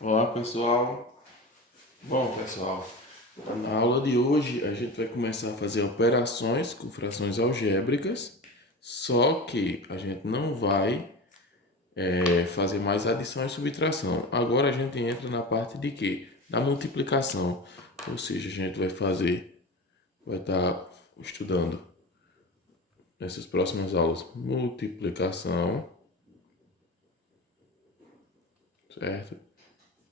Olá pessoal, bom pessoal, na aula de hoje a gente vai começar a fazer operações com frações algébricas, só que a gente não vai fazer mais adição e subtração. Agora a gente entra na parte de quê? Da multiplicação, ou seja, a gente vai estar estudando nessas próximas aulas multiplicação, certo?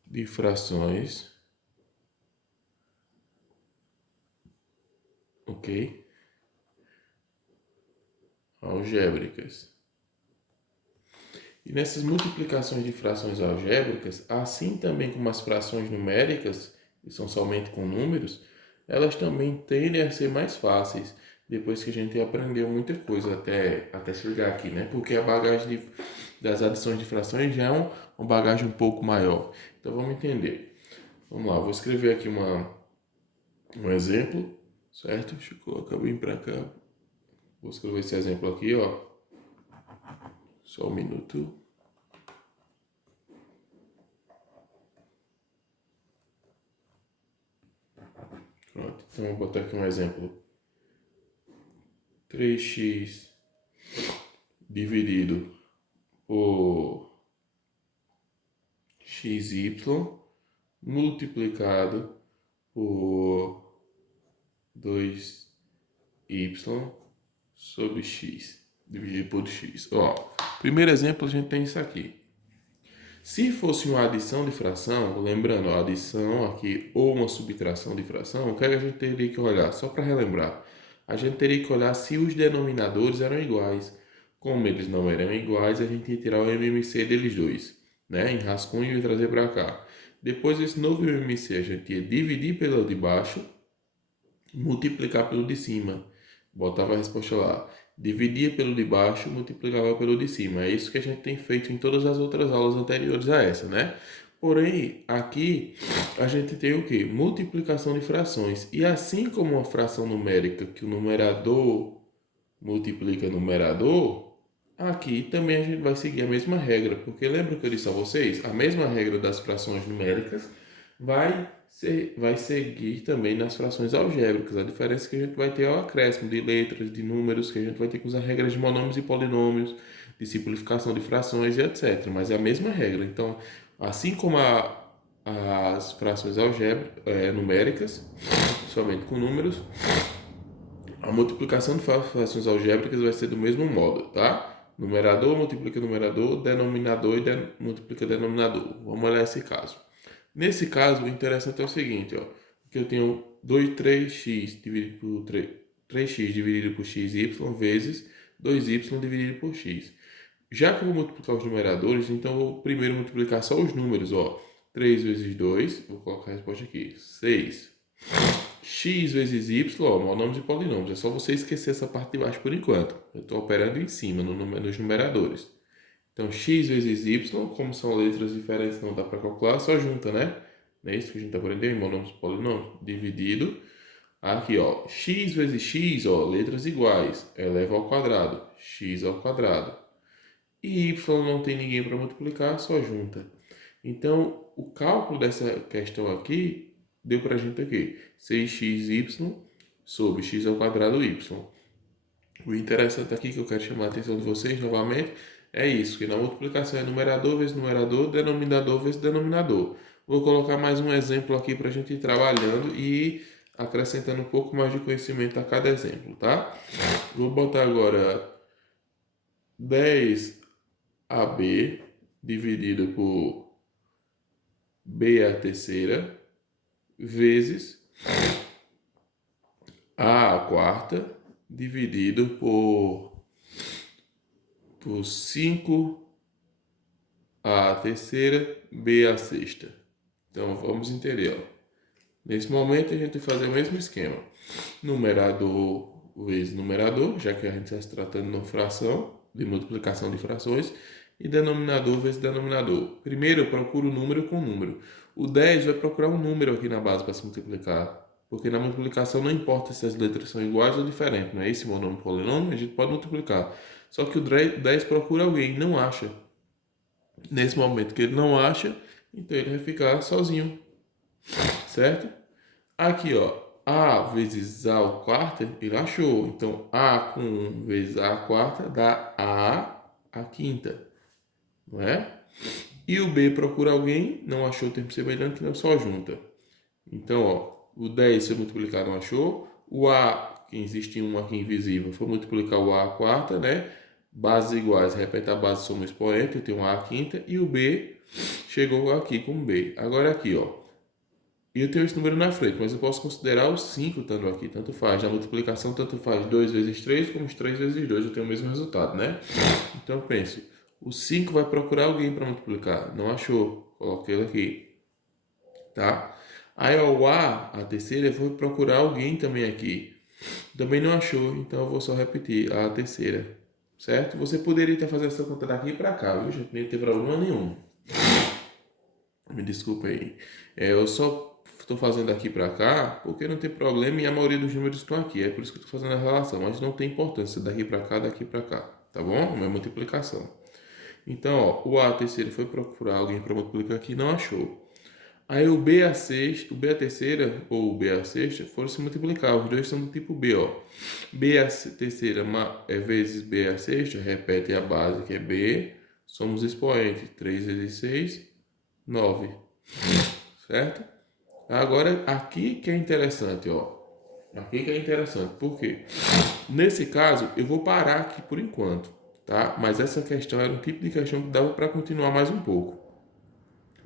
De frações, ok? Algébricas. E nessas multiplicações de frações algébricas, assim também como as frações numéricas, que são somente com números, elas também tendem a ser mais fáceis depois que a gente aprendeu muita coisa até chegar aqui, né? Porque a bagagem das adições de frações já é uma bagagem um pouco maior. Então vamos entender. Vamos lá, vou escrever aqui um exemplo, certo? Deixa eu colocar bem para cá. Vou escrever esse exemplo aqui, ó. Só um minuto. Pronto, então vou botar aqui um exemplo. 3x dividido por xy multiplicado por 2y sobre x dividido por x. Ó, primeiro exemplo a gente tem isso aqui. Se fosse uma adição de fração, lembrando, a adição aqui ou uma subtração de fração, o que é que a gente teria que olhar? Só para relembrar, a gente teria que olhar se os denominadores eram iguais. Como eles não eram iguais, a gente ia tirar o MMC deles dois, né? Em rascunho e trazer para cá. Depois desse novo MMC, a gente ia dividir pelo de baixo, multiplicar pelo de cima. Botava a resposta lá. Dividia pelo de baixo, multiplicava pelo de cima. É isso que a gente tem feito em todas as outras aulas anteriores a essa, né? Porém, aqui a gente tem o que? Multiplicação de frações. E assim como uma fração numérica, que o numerador multiplica o numerador, aqui também a gente vai seguir a mesma regra. Porque lembra que eu disse a vocês? A mesma regra das frações numéricas vai seguir também nas frações algébricas. A diferença é que a gente vai ter o acréscimo de letras, de números, que a gente vai ter que usar regras de monômios e polinômios, de simplificação de frações e etc. Mas é a mesma regra. Então, assim como as frações numéricas, somente com números, a multiplicação de frações algébricas vai ser do mesmo modo, tá? Numerador multiplica numerador, denominador multiplica denominador. Vamos olhar esse caso. Nesse caso, o interessante é o seguinte, ó, que eu tenho 3x dividido por 3x dividido por xy vezes 2y dividido por x. Já que eu vou multiplicar os numeradores, então eu vou primeiro multiplicar só os números, ó. 3 vezes 2, vou colocar a resposta aqui, 6. X vezes y, ó, monômios e polinômios. É só você esquecer essa parte de baixo por enquanto. Eu estou operando em cima, nos numeradores. Então, x vezes y, como são letras diferentes, não dá para calcular, só junta, né? Não é isso que a gente está aprendendo em monômios e polinômios? Dividido. Aqui, ó, x vezes x, ó, letras iguais, eleva ao quadrado, x ao quadrado. E y não tem ninguém para multiplicar, só junta. Então, o cálculo dessa questão aqui deu para a gente aqui, 6xy sobre x ao quadrado y. O interessante aqui que eu quero chamar a atenção de vocês novamente é isso, que na multiplicação é numerador vezes numerador, denominador vezes denominador. Vou colocar mais um exemplo aqui para a gente ir trabalhando e acrescentando um pouco mais de conhecimento a cada exemplo, tá? Vou botar agora 10ab dividido por b à terceira vezes a à quarta dividido por 5 a terceira, b a sexta. Então vamos entender. Ó. Nesse momento a gente vai fazer o mesmo esquema. Numerador vezes numerador, já que a gente está se tratando de uma fração, de multiplicação de frações, e denominador vezes denominador. Primeiro eu procuro número com número. O 10 vai procurar um número aqui na base para se multiplicar. Porque na multiplicação não importa se as letras são iguais ou diferentes, não é esse monômio polinômio, a gente pode multiplicar. Só que o 10 procura alguém, não acha. Nesse momento que ele não acha, Então ele vai ficar sozinho, certo? Aqui, ó, A vezes A ao quarto, ele achou. Então, A com 1 vezes A à quarta dá A à quinta, não é? E o B procura alguém, não achou tempo semelhante, não só junta. Então, ó, o 10 se eu multiplicar não achou. O A, que existe um aqui invisível, foi multiplicar o A à quarta, né? Bases iguais, repete a base, soma o expoente, eu tenho A à quinta. E o B chegou aqui com B. Agora aqui, ó. Eu tenho esse número na frente, mas eu posso considerar os 5 estando aqui. Tanto faz. Na multiplicação, tanto faz 2 vezes 3 como os 3 vezes 2. Eu tenho o mesmo resultado, né? Então, eu penso. O 5 vai procurar alguém para multiplicar. Não achou. Coloquei ele aqui. Tá? Aí o A terceira, eu vou procurar alguém também aqui. Também não achou, então eu vou só repetir a terceira. Certo? Você poderia estar fazendo essa conta daqui para cá, viu, gente? Nem tem problema nenhum. Me desculpa aí. Eu só estou fazendo daqui para cá porque não tem problema e a maioria dos números estão aqui. É por isso que eu estou fazendo a relação. Mas não tem importância daqui para cá. Tá bom? É uma multiplicação. Então, ó, o A terceira foi procurar alguém para multiplicar aqui e não achou. Aí o B a sexta, o B a terceira ou o B a sexta foram se multiplicar. Os dois são do tipo B, ó. B a terceira vezes B a sexta, repete a base que é B, somos expoente. 3 vezes 6, 9. Certo? Agora aqui que é interessante, ó. Aqui que é interessante. Por quê? Nesse caso, eu vou parar aqui por enquanto, tá? Mas essa questão era um tipo de questão que dava para continuar mais um pouco.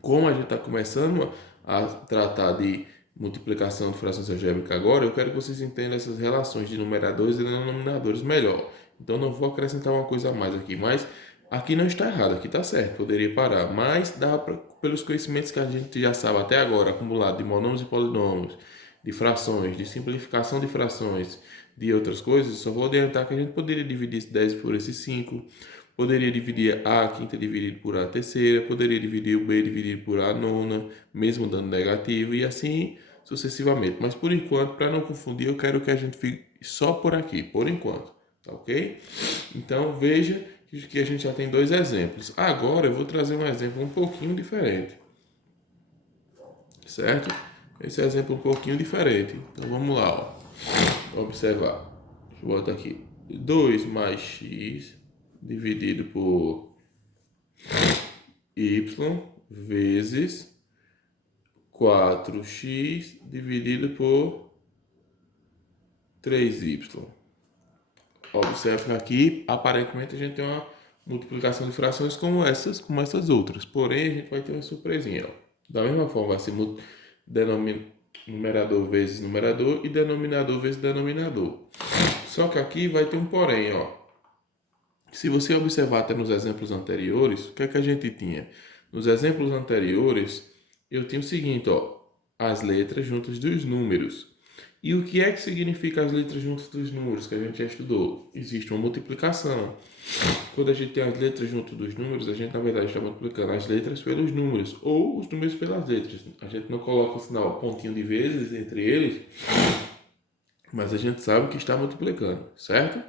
Como a gente está começando a tratar de multiplicação de frações algébricas agora, eu quero que vocês entendam essas relações de numeradores e denominadores melhor. Então não vou acrescentar uma coisa a mais aqui, mas aqui não está errado, aqui está certo, poderia parar. Mas dá pra, pelos conhecimentos que a gente já sabe até agora, acumulado de monômios e polinômios, de frações, de simplificação de frações, de outras coisas, só vou adiantar que a gente poderia dividir esse 10 por esse 5, poderia dividir A quinta dividido por A terceira, poderia dividir o B dividido por A nona, mesmo dando negativo, e assim sucessivamente. Mas por enquanto, para não confundir, eu quero que a gente fique só por aqui, por enquanto, tá ok? Então veja que a gente já tem dois exemplos. Agora eu vou trazer um exemplo um pouquinho diferente, certo? Esse exemplo é um pouquinho diferente. Então vamos lá, ó. Observar. Deixa eu botar aqui. 2 mais x dividido por y vezes 4x dividido por 3y. Observe que aqui, aparentemente, a gente tem uma multiplicação de frações como essas outras. Porém, a gente vai ter uma surpresinha. Ó. Da mesma forma, vai ser numerador vezes numerador e denominador vezes denominador. Só que aqui vai ter um porém, ó. Se você observar até nos exemplos anteriores, o que é que a gente tinha? Nos exemplos anteriores, eu tinha o seguinte, ó, as letras juntas dos números. E o que é que significa as letras juntas dos números que a gente já estudou? Existe uma multiplicação. Quando a gente tem as letras junto dos números, a gente na verdade está multiplicando as letras pelos números ou os números pelas letras. A gente não coloca o sinal pontinho de vezes entre eles, mas a gente sabe que está multiplicando, certo?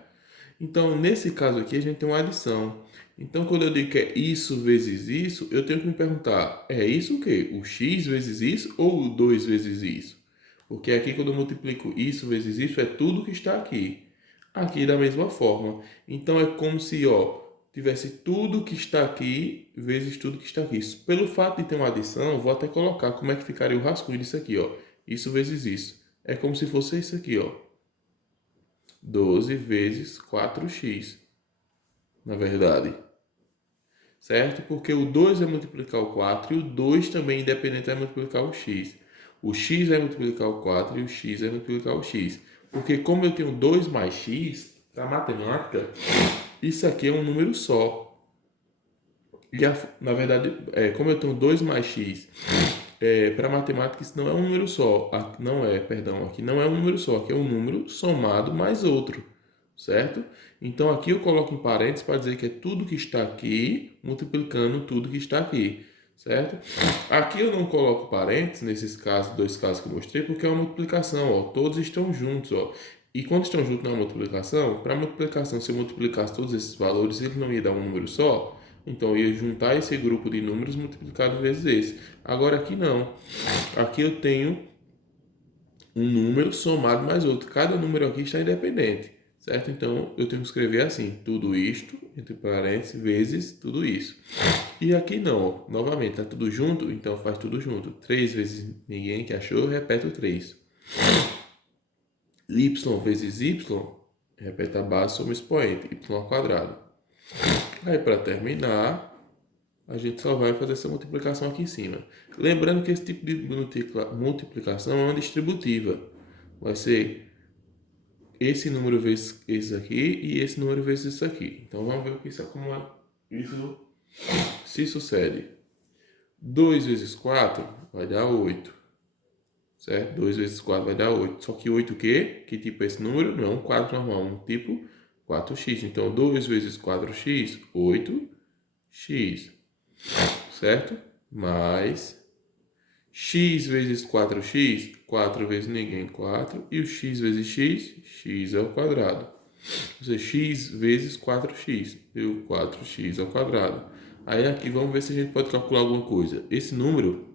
Então, nesse caso aqui, a gente tem uma adição. Então, quando eu digo que é isso vezes isso, eu tenho que me perguntar, é isso o quê? O x vezes isso ou o 2 vezes isso? Porque aqui, quando eu multiplico isso vezes isso, é tudo que está aqui. Aqui da mesma forma. Então, é como se, ó, tivesse tudo que está aqui vezes tudo que está aqui. Pelo fato de ter uma adição, vou até colocar como é que ficaria o rascunho disso aqui, ó. Isso vezes isso. É como se fosse isso aqui, ó. 12 vezes 4x, na verdade. Certo? Porque o 2 vai multiplicar o 4 e o 2 também, independente, vai multiplicar o x. O x vai multiplicar o 4 e o x vai multiplicar o x. Porque como eu tenho 2 mais x, na matemática, isso aqui é um número só. E na verdade, como eu tenho 2 mais x, para matemática isso não é um número só. Aqui não é um número só, aqui é um número somado mais outro, certo? Então aqui eu coloco em parênteses para dizer que é tudo que está aqui multiplicando tudo que está aqui, certo? Aqui eu não coloco parênteses nesses casos, dois casos que eu mostrei, porque é uma multiplicação, ó, todos estão juntos, ó. E quando estão juntos na multiplicação, para multiplicação, se eu multiplicasse todos esses valores, ele não ia dar um número só, Então, eu ia juntar esse grupo de números multiplicado vezes esse. Agora aqui não. Aqui eu tenho um número somado mais outro. Cada número aqui está independente, certo? Então, eu tenho que escrever assim, tudo isto, entre parênteses, vezes tudo isso. E aqui não, ó. Novamente, tá tudo junto, então faz tudo junto. 3 vezes ninguém que achou, repete o 3. Y vezes Y, repete a base sobre o expoente, y ao quadrado. Aí, para terminar, a gente só vai fazer essa multiplicação aqui em cima. Lembrando que esse tipo de multiplicação é uma distributiva. Vai ser esse número vezes esse aqui e esse número vezes isso aqui. Então vamos ver o que isso se sucede. 2 vezes 4 vai dar 8. Certo? 2 vezes 4 vai dar 8. Só que 8 o quê? Que tipo é esse número? Não é um quadro normal, é um tipo 4x. Então 2 vezes 4x, 8x. Certo? Mais x vezes 4x, 4 vezes ninguém, 4. E o x vezes x, x ao quadrado. Ou seja, x vezes 4x, deu 4x ao quadrado. Aí aqui vamos ver se a gente pode calcular alguma coisa. Esse número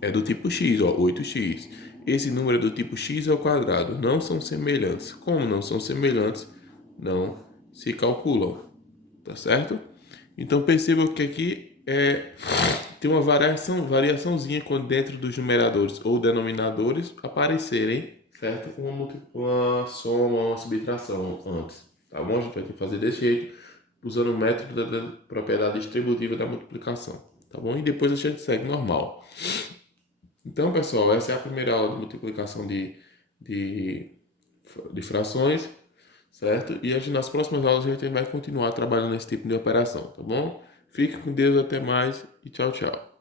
é do tipo x, ó, 8x. Esse número é do tipo x ao quadrado. Não são semelhantes. Como não são semelhantes, não se calculam. Tá certo? Então perceba que aqui tem uma variaçãozinha quando dentro dos numeradores ou denominadores aparecerem, certo? Uma soma, uma subtração antes. Tá bom? A gente vai ter que fazer desse jeito, usando o método da propriedade distributiva da multiplicação. Tá bom? E depois a gente segue normal. Então, pessoal, essa é a primeira aula de multiplicação de frações, certo? E nas próximas aulas a gente vai continuar trabalhando nesse tipo de operação, tá bom? Fique com Deus, até mais e tchau, tchau.